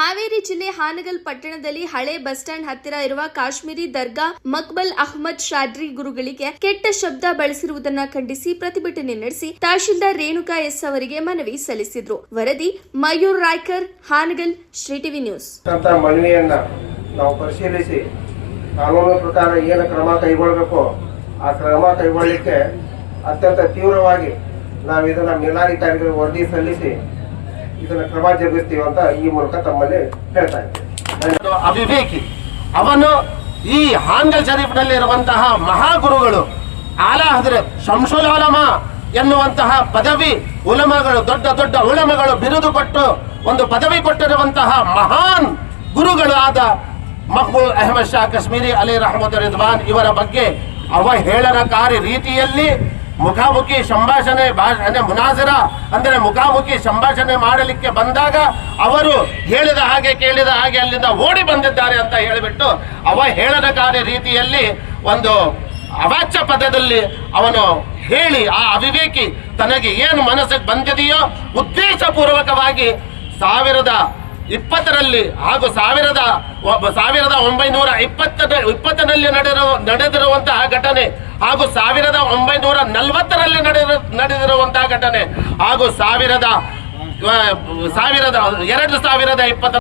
ಹಾವೇರಿ ಜಿಲ್ಲೆ ಹಾನಗಲ್ ಪಟ್ಟಣದಲ್ಲಿ ಹಳೆ ಬಸ್ ಸ್ಟ್ಯಾಂಡ್ ಹತ್ತಿರ ಇರುವ ಕಾಶ್ಮೀರಿ ದರ್ಗಾ ಮಕ್ಬಲ್ ಅಹ್ಮದ್ ಶಾದ್ರಿ ಗುರುಗಳಿಗೆ ಕೆಟ್ಟ ಶಬ್ದ ಬಳಸಿರುವುದನ್ನು ಖಂಡಿಸಿ ಪ್ರತಿಭಟನೆ ನಡೆಸಿ ತಹಶೀಲ್ದಾರ್ ರೇಣುಕಾ ಎಸ್ ಅವರಿಗೆ ಮನವಿ ಸಲ್ಲಿಸಿದ್ರು. ವರದಿ ಮಯೂರ್ ರಾಯ್ಕರ್, ಹಾನಗಲ್, ಶ್ರೀ ಟಿವಿ ನ್ಯೂಸ್. ಮನವಿಯನ್ನ ನಾವು ಪರಿಶೀಲಿಸಿ ಕಾನೂನು ಪ್ರಕಾರ ಏನು ಕ್ರಮ ಕೈಗೊಳ್ಳಬೇಕು ಆ ಕ್ರಮ ಕೈಗೊಳ್ಳಲಿಕ್ಕೆ ಅತ್ಯಂತ ತೀವ್ರವಾಗಿ ನಾವು ಇದನ್ನ ಮೇಲಾಧಿಕಾರಿಗಳಿಗೆ ವರದಿ ಸಲ್ಲಿಸಿ ಇದನ್ನ ಕ್ರಮ ಜರುಗಿಸ್ತೀವಿ ಅಂತ ಈ ಮೂಲಕ ತಮ್ಮಲ್ಲಿ ಹೇಳ್ತಾ ಇದ್ದೇವೆ. ಅವಿವೇಕಿ ಅವನು ಈ ಹಾನಗಲ್ ಶರೀಫ್ನಲ್ಲಿ ಇರುವಂತಹ ಮಹಾಗುರುಗಳು ಆಲಾ ಹಜರತ್ ಶಂಸುಲ್ ಉಲಮಾ ಎನ್ನುವಂತಹ ಪದವಿ ಉಲಮಗಳು, ದೊಡ್ಡ ದೊಡ್ಡ ಉಲಮಗಳು ಬಿರುದು ಕೊಟ್ಟು ಒಂದು ಪದವಿ ಕೊಟ್ಟಿರುವಂತಹ ಮಹಾನ್ ಗುರುಗಳು ಆದ ಮಕ್ಬೂಲ್ ಅಹಮದ್ ಶಾ ಕಾಶ್ಮೀರಿ ಅಲಿ ರಹಮತ್ ರಿದ್ವಾನ್ ಇವರ ಬಗ್ಗೆ ಅವಹೇಳನಕಾರಿ ರೀತಿಯಲ್ಲಿ ಮುಖಾಮುಖಿ ಸಂಭಾಷಣೆ ಮುನಾಜರ ಅಂದರೆ ಮುಖಾಮುಖಿ ಸಂಭಾಷಣೆ ಮಾಡಲಿಕ್ಕೆ ಬಂದಾಗ ಅವರು ಹೇಳಿದ ಹಾಗೆ ಕೇಳಿದ ಹಾಗೆ ಅಲ್ಲಿಂದ ಓಡಿ ಬಂದಿದ್ದಾರೆ ಅಂತ ಹೇಳಿಬಿಟ್ಟು ಅವಹೇಳನಕಾರಿ ರೀತಿಯಲ್ಲಿ ಒಂದು ಅವಾಚ್ಯ ಪದದಲ್ಲಿ ಅವನು ಹೇಳಿ ಆ ಅವಿವೇಕಿ ತನಗೆ ಏನು ಮನಸ್ಸಿಗೆ ಬಂದಿದೆಯೋ ಉದ್ದೇಶಪೂರ್ವಕವಾಗಿ 2020ರಲ್ಲಿ ಹಾಗೂ 1920ನಲ್ಲಿ ನಡೆದಿರುವಂತಹ ಘಟನೆ ಹಾಗೂ 1940ರಲ್ಲಿ ನಡೆದಿರುವಂತಹ ಘಟನೆ ಹಾಗೂ 2020